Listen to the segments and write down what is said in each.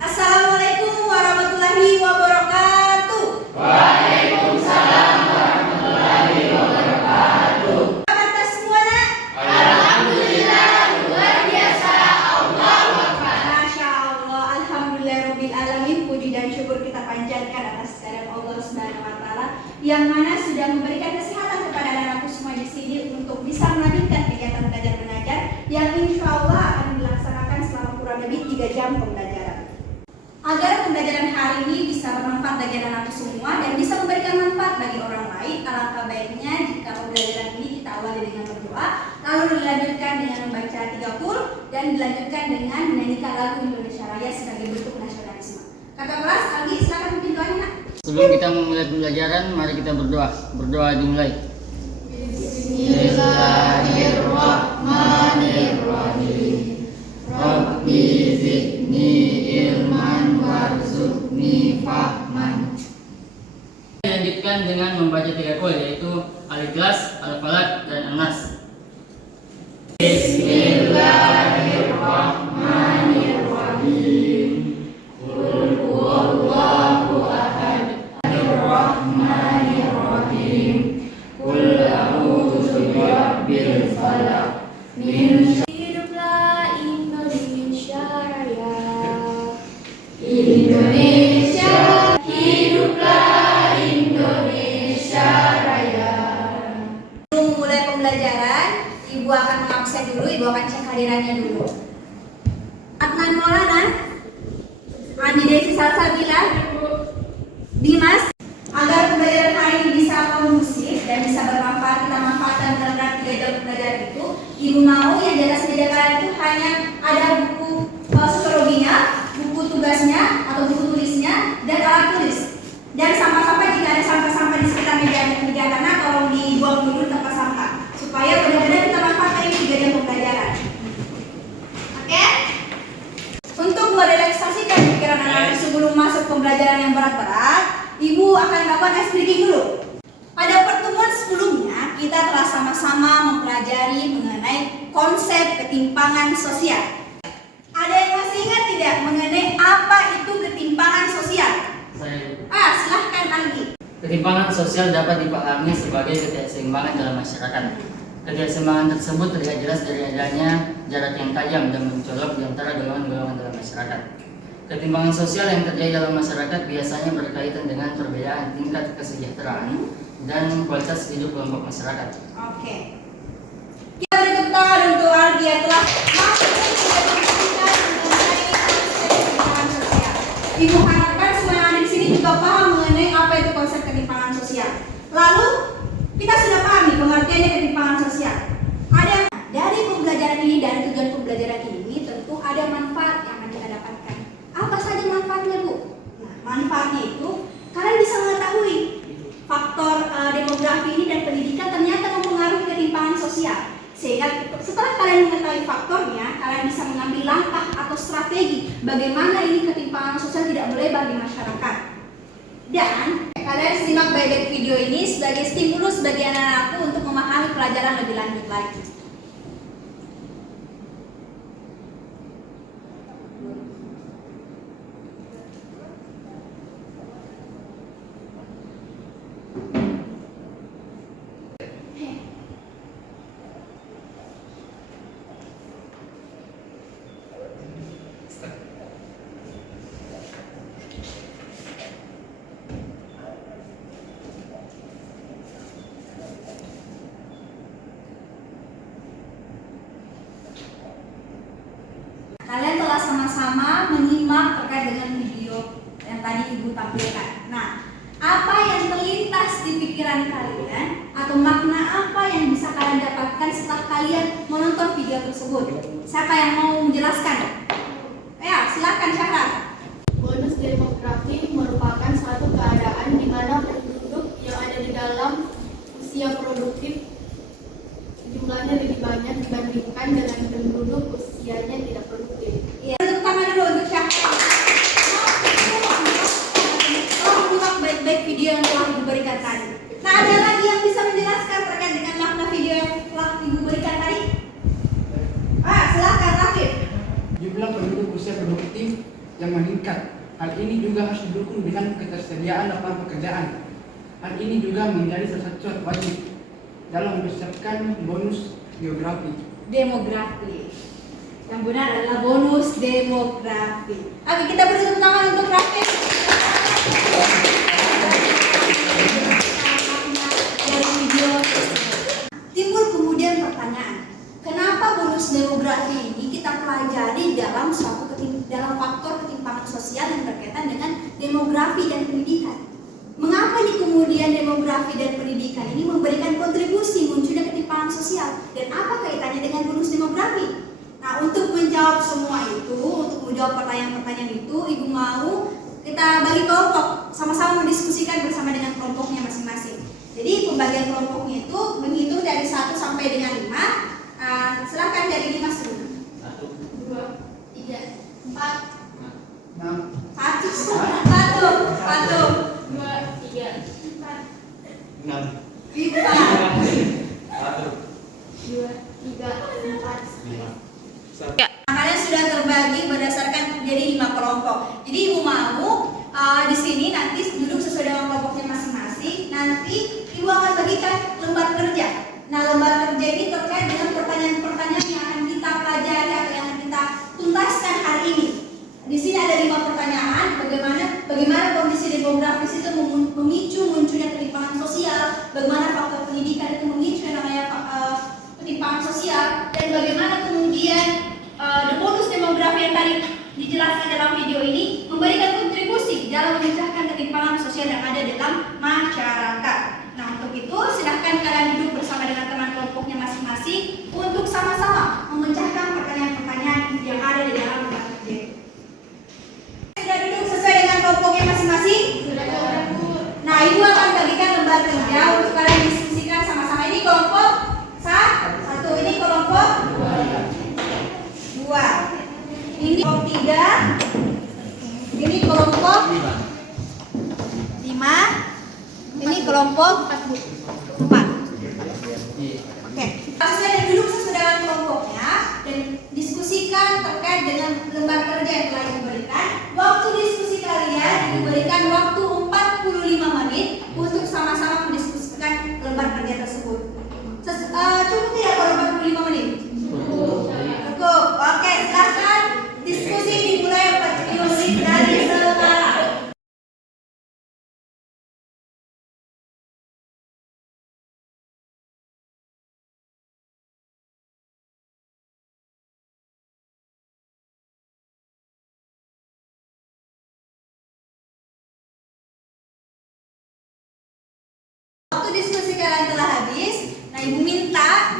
Assalamualaikum warahmatullahi wabarakatuh. Waalaikumsalam warahmatullahi wabarakatuh. Kabar tas semua nak? Alhamdulillah luar biasa. Allahu Akbar. Masya Allah, alhamdulillah rabbil alamin. Puji dan syukur kita panjatkan atas kehadiran Allah Subhanahu wa taala yang mana sudah memberikan kesehatan kepada anak-anakku semua di sini untuk bisa melanjutkan kegiatan belajar mengajar yang insya Allah akan dilaksanakan selama kurang lebih 3 jam pembelajaran. Agar pembelajaran hari ini bisa bermanfaat bagi anak-anak semua dan bisa memberikan manfaat bagi orang lain, alangkah baiknya jika pembelajaran ini kita awali dengan berdoa, lalu dilanjutkan dengan membaca 3 qul dan dilanjutkan dengan menyanyikan lagu Indonesia Raya sebagai bentuk nasionalisme. Kata kelas, Algi, silakan pimpin doanya nak. Sebelum kita memulai pembelajaran, mari kita berdoa. Berdoa dimulai. Bismillahirrahmanirrahim. Rabbi zidni ilman warzuqni fahman. Dilanjutkan dengan membaca 3 qul yaitu Al-Ikhlas, Al-Falaq dan An-Nas. Bismillahirrahmanirrahim. Qul huwallahu ahad. Ar-Rahmanirrahim. Qul a'udzu birabbil falaq. Hiduplah Indonesia Raya. Indonesia, hiduplah Indonesia Raya. Sebelum mulai pembelajaran, Ibu akan mengabsen dulu, Ibu akan cek kehadirannya dulu. Adnan Maulana, Andi Desi Salsabila, Dimas, agar pembelajaran hari ini bisa kondusif dan bisa bermanfaat, kita manfaatkan benar-benar 3 jam pembelajaran itu. Ibu mau yang di atas meja kalian itu hanya ada buku sosiologinya, buku tugasnya atau buku tulisnya, dan alat tulis. Dan sampah-sampah jika ada sampah-sampah di sekitar meja karena tolong dibuang dulu di tempat sampah supaya benar-benar kita manfaatkan ini 3 jam pembelajaran. Oke? Untuk merelaksasikan pikiran anak-anak sebelum masuk pembelajaran yang berat-berat, Ibu akan melakukan ice breaking dulu. Pada pertemuan sebelumnya, kita telah sama-sama mempelajari mengenai konsep ketimpangan sosial. Ada yang masih ingat tidak mengenai apa itu ketimpangan sosial? Silahkan Algi. Ketimpangan sosial dapat dipahami sebagai ketidakseimbangan dalam masyarakat. Ketidakseimbangan tersebut terlihat jelas dari adanya jarak yang tajam dan mencolok di antara golongan-golongan dalam masyarakat. Ketimpangan sosial yang terjadi dalam masyarakat biasanya berkaitan dengan perbedaan tingkat kesejahteraan dan kualitas hidup kelompok masyarakat. Oke. Kita beri tepuk tangan untuk Algi yang telah masuk dan sudah menjelaskan mengenai konsep ketimpangan sosial. Ibu harapkan semua yang ada di sini juga paham mengenai apa itu konsep ketimpangan sosial. Lalu kita sudah pahami pengertiannya ketimpangan sosial. Ada dari pembelajaran ini, dari tujuan pembelajaran ini tentu ada manfaat yang akan kita dapatkan. Apa saja manfaatnya, Bu? Nah, manfaatnya itu kalian bisa mengetahui faktor demografi ini dan pendidikan ternyata mempengaruhi ketimpangan sosial. Sehingga setelah kalian mengetahui faktornya, kalian bisa mengambil langkah atau strategi bagaimana ini ketimpangan sosial tidak melebar di masyarakat. Dan kalian simak baik-baik video ini sebagai stimulus bagi anak-anakku untuk memahami pelajaran lebih lanjut lagi. Kalian telah sama-sama menyimak terkait dengan video yang tadi Ibu tampilkan. Nah, apa yang terlintas di pikiran kalian atau makna apa yang bisa kalian dapatkan setelah kalian menonton video tersebut? Siapa yang mau menjelaskan? Ya, silakan Syahra. Bonus demografi merupakan suatu keadaan di mana penduduk yang ada di dalam usia produktif jumlahnya lebih banyak dibandingkan dengan penduduk usianya tidak produktif. Iya, tepuk tangan dulu untuk Syahra. Tolong simak baik-baik video yang telah Ibu berikan tadi. Nah, ada lagi yang bisa menjelaskan terkait dengan makna video yang telah Ibu berikan tadi? Silakan Rafif. Jumlah penduduk usia produktif yang meningkat. Hal ini juga harus didukung dengan ketersediaan lapangan pekerjaan. Hal ini juga menjadi salah satu syarat wajib dalam mempersiapkan bonus geografi. Demografi. Yang benar adalah bonus demografi. Oke, kita beri tepuk tangan untuk Rafiq. Dari video timbul kemudian pertanyaan, kenapa bonus demografi ini kita pelajari dalam faktor ketimpangan sosial yang berkaitan dengan demografi dan pendidikan? Mengapa nih kemudian demografi dan pendidikan ini memberikan kontribusi munculnya ketimpangan sosial, dan apa kaitannya dengan bonus demografi? Nah, untuk menjawab semua itu, untuk menjawab pertanyaan-pertanyaan itu, Ibu mau kita bagi kelompok, sama-sama mendiskusikan bersama dengan kelompoknya masing-masing. Jadi pembagian kelompoknya itu menghitung dari 1 sampai dengan 5. Silakan dari 5 dulu. 1, 2, 3, 4, 6, 1, 2, 3, 4, 6. 2, 3, 4, 5. Kalian sudah terbagi berdasarkan jadi 5 kelompok. Jadi Ibu mau di sini nanti duduk sesuai dengan kelompoknya masing-masing. Nanti Ibu akan bagikan lembar kerja. Nah, lembar kerja ini terkait dengan pertanyaan-pertanyaan yang akan kita pelajari atau yang akan kita tuntaskan hari ini. Di sini ada 5 pertanyaan. Bagaimana kondisi demografis itu memicu munculnya ketimpangan sosial, bagaimana faktor pendidikan itu memicu yang namanya ketimpangan sosial, dan bagaimana kemudian bonus demografi yang tadi dijelaskan dalam video ini memberikan kontribusi dalam memecahkan ketimpangan sosial yang ada dalam masyarakat. Nah, untuk itu silahkan kalian duduk bersama dengan teman kelompoknya masing-masing untuk sama-sama memecahkan pertanyaan-pertanyaan yang ada di dalam lembar kerja. Sudah duduk sesuai dengan kelompoknya masing-masing? Nah, Ibu akan bagikan lembar kerja untuk kalian diskusikan sama-sama. Ini kelompok 1, ini kelompok 2, ini kelompok 3, ini kelompok 5, ini kelompok 4. Oke, kalian duduk sesuai dengan kelompoknya dan diskusikan terkait dengan lembar kerja yang telah diberikan. Waktu diskusi kalian diberikan waktu 45 menit untuk sama-sama mendiskusikan lembar kerja tersebut. Cukup tidak kalau 45 menit? Cukup. Oke, silakan diskusi dimulai 45 menit dari sekarang. Waktu diskusi kalian telah habis. Nah, Ibu minta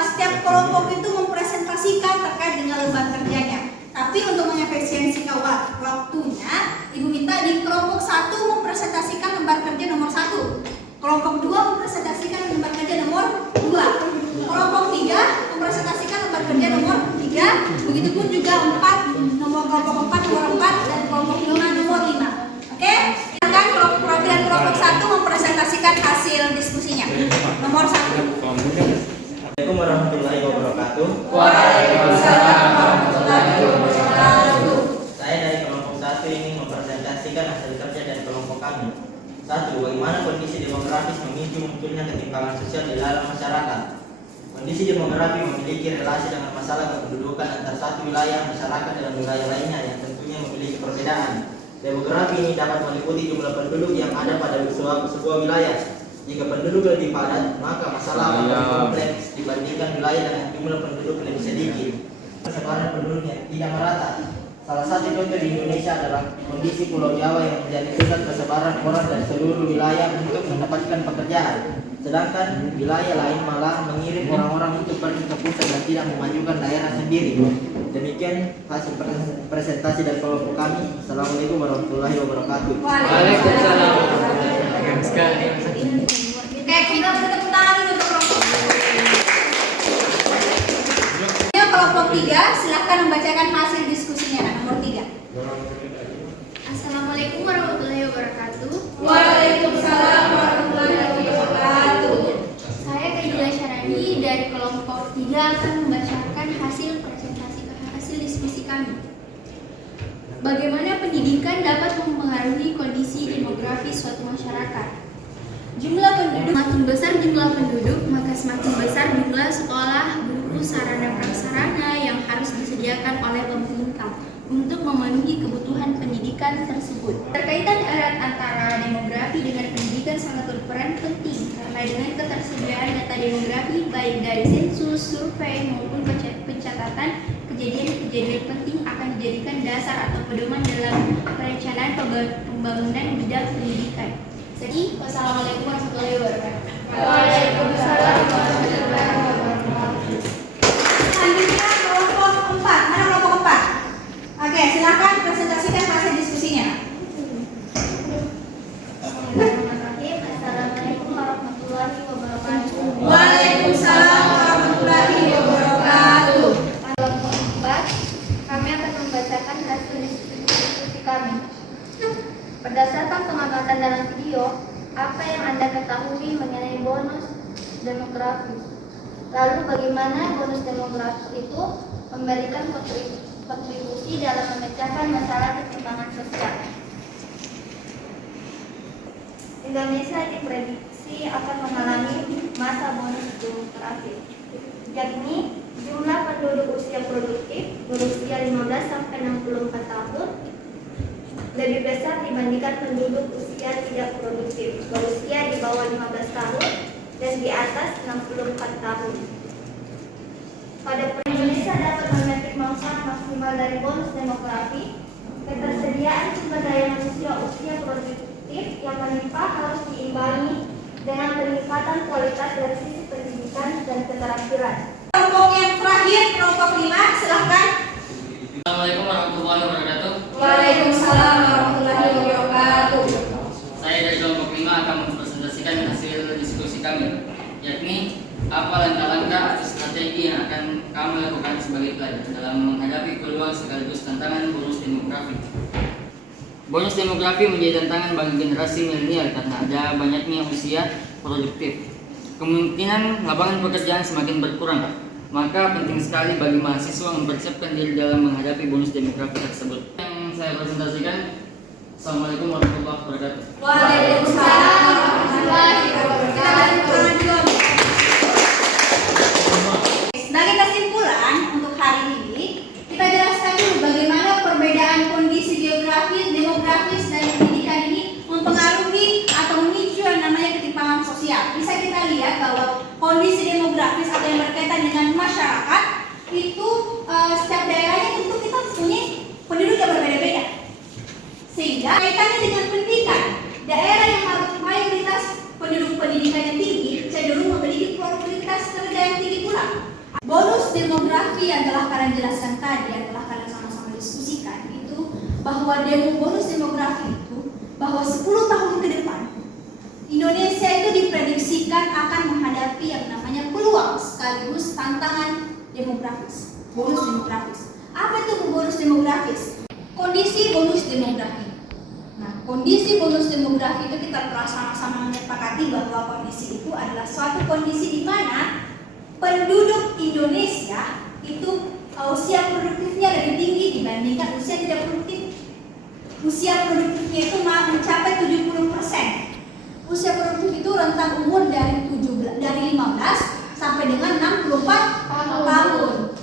setiap kelompok itu mempresentasikan terkait dengan lembar kerjanya. Tapi untuk mengefisiensikan waktunya, Ibu minta di kelompok 1 mempresentasikan lembar kerja nomor 1, kelompok 2 mempresentasikan lembar kerja nomor 2, kelompok 3 mempresentasikan lembar kerja nomor 3, begitupun juga kelompok 4 nomor 4 dan kelompok 5 nomor 5. Oke? Silakan kelompok 1 mempresentasikan hasil diskusinya. Nomor 1. Assalamualaikum warahmatullahi wabarakatuh. Waalaikumsalam warahmatullahi wabarakatuh. Saya dari kelompok 1 ini mempresentasikan hasil kerja dari kelompok kami. 1. Bagaimana kondisi demografis memicu munculnya ketimpangan sosial di dalam masyarakat. Kondisi demografi memiliki relasi dengan masalah kependudukan antar satu wilayah masyarakat dengan wilayah lainnya yang tentunya memiliki perbedaan. Demografi ini dapat meliputi jumlah penduduk yang ada pada sebuah wilayah. Jika penduduk lebih padat, maka masalah akan lebih kompleks dibandingkan wilayah dengan jumlah penduduk lebih sedikit. Persebaran penduduknya tidak merata. Salah satu contoh di Indonesia adalah kondisi Pulau Jawa yang menjadi pusat persebaran orang dari seluruh wilayah untuk mendapatkan pekerjaan. Sedangkan wilayah lain malah mengirim orang-orang untuk pergi ke pusat dan tidak memajukan daerah sendiri. Demikian hasil presentasi dari kelompok kami. Assalamualaikum warahmatullahi wabarakatuh. Waalaikumsalam. Sekali. Oke, kita bertepuk tangan dulu untuk kelompok. Ya, kelompok 3, silahkan membacakan hasil diskusinya. Nomor 3. Assalamualaikum warahmatullahi wabarakatuh. Waalaikumsalam warahmatullahi wabarakatuh. Saya Kaidila Syarani dari kelompok 3 akan membacakan hasil diskusi kami. Bagaimana pendidikan dapat mempengaruhi kondisi demografis suatu masyarakat. Jumlah penduduk makin besar jumlah penduduk, maka semakin besar jumlah sekolah, guru, sarana prasarana yang harus disediakan oleh pemerintah untuk memenuhi kebutuhan pendidikan tersebut. Terkaitan erat antara demografi dengan pendidikan sangat berperan penting karena dengan ketersediaan data demografi baik dari sensus, survei maupun pencatatan, kejadian-kejadian penting akan dijadikan dasar atau pedoman dalam perencanaan pembangunan bidang pendidikan. Jadi, wassalamualaikum warahmatullahi wabarakatuh. Waalaikumsalam warahmatullahi wabarakatuh. Selanjutnya kelompok 4. Mana kelompok 4? Oke, silakan presentasikan hasil diskusinya. Assalamualaikum warahmatullahi wabarakatuh. Waalaikumsalam warahmatullahi wabarakatuh. Kelompok 4, kami akan membacakan hasil diskusi kami. Berdasarkan pengamatan dalam video, apa yang Anda ketahui mengenai bonus demografi? Lalu bagaimana bonus demografi itu memberikan kontribusi dalam memecahkan masalah ketimpangan sosial? Indonesia diprediksi akan mengalami masa bonus demografi, yakni jumlah penduduk usia produktif berusia 15 sampai 64 tahun lebih besar dibandingkan penduduk usia tidak produktif berusia di bawah 15 tahun dan di atas 64 tahun. Pada Indonesia dapat memetik manfaat maksimal dari bonus demografi, ketersediaan sumber daya manusia usia produktif yang menimpa harus diimbangi dengan peningkatan kualitas dari sisi pendidikan dan keterampilan. Kelompok yang terakhir, kelompok 5, silahkan. Assalamualaikum warahmatullahi wabarakatuh. Waalaikumsalam warahmatullahi wabarakatuh. Saya dari kelompok 5 akan mempresentasikan hasil diskusi kami, yakni apa langkah-langkah atau strategi yang akan kami lakukan sebagai pelajar dalam menghadapi peluang sekaligus tantangan bonus demografi. Bonus demografi menjadi tantangan bagi generasi milenial karena ada banyaknya usia produktif. Kemungkinan lapangan pekerjaan semakin berkurang, maka penting sekali bagi mahasiswa mempersiapkan diri dalam menghadapi bonus demografi tersebut. Yang saya presentasikan, Assalamualaikum warahmatullahi wabarakatuh. Waalaikumsalam warahmatullahi wabarakatuh. Sebagai kesimpulan untuk hari ini, kita jelaskan dulu bagaimana perbedaan kondisi geografis, demografis, dan pendidikan ini mempengaruhi atau memicu yang namanya ketimpangan sosial. Bisa kita lihat bahwa kondisi demografis atau yang berkaitan dengan masyarakat itu setiap daerahnya tentu kita punya penduduk yang berbeda-beda. Sehingga kaitannya dengan pendidikan, daerah yang mayoritas penduduk pendidikannya tinggi cenderung memiliki probabilitas kerja yang tinggi pula. Bonus demografi yang telah kalian jelaskan tadi, yang telah kalian sama-sama diskusikan itu bahwa bonus demografi itu bahwa 10 tahun ke depan Indonesia itu diprediksikan akan menghadapi yang namanya peluang sekaligus tantangan demografis, bonus demografis. Apa itu bonus demografis? Kondisi bonus demografi. Nah, kondisi bonus demografi itu kita telah sama-sama menyepakati bahwa kondisi itu adalah suatu kondisi di mana penduduk Indonesia itu usia produktifnya lebih tinggi dibandingkan usia tidak produktif. Usia produktifnya itu mencapai 70%. Usia produktif itu rentang umur dari 15 sampai dengan 64 tahun.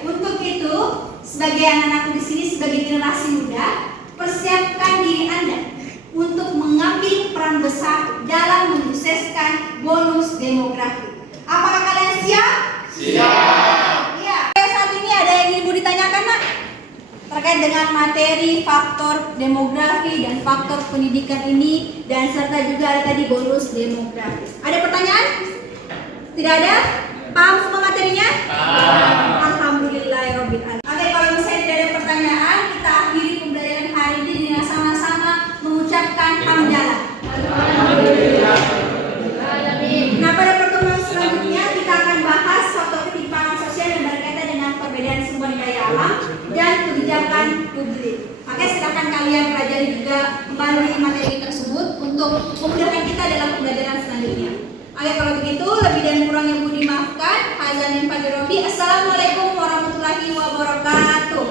Untuk itu, sebagai anak-anak di sini, sebagai generasi muda, persiapkan diri Anda untuk mengambil peran besar dalam menyukseskan bonus demografi. Apakah kalian siap? Siap. Iya. Saat ini ada yang ingin ditanyakan, Nak? Terkait dengan materi faktor demografi dan faktor pendidikan ini, dan serta juga ada tadi bonus demografi. Ada pertanyaan? Tidak ada? Paham semua materinya? Alhamdulillahirabbil alamin. Oke, kalau misalnya tidak ada pertanyaan, kita akhiri pembelajaran hari ini dengan sama-sama mengucapkan hamdalah. Nah, pada pertemuan selanjutnya kita akan bahas faktor ketimpangan sosial yang berkaitan dengan perbedaan sumber daya alam dan kebijakan publik. Oke, silakan kalian pelajari juga kembali materi tersebut untuk memudahkan kita dalam pembelajaran selanjutnya. Oke, kalau begitu lebih dan kurangnya mohon dimaafkan. Azan dan Assalamualaikum warahmatullahi wabarakatuh.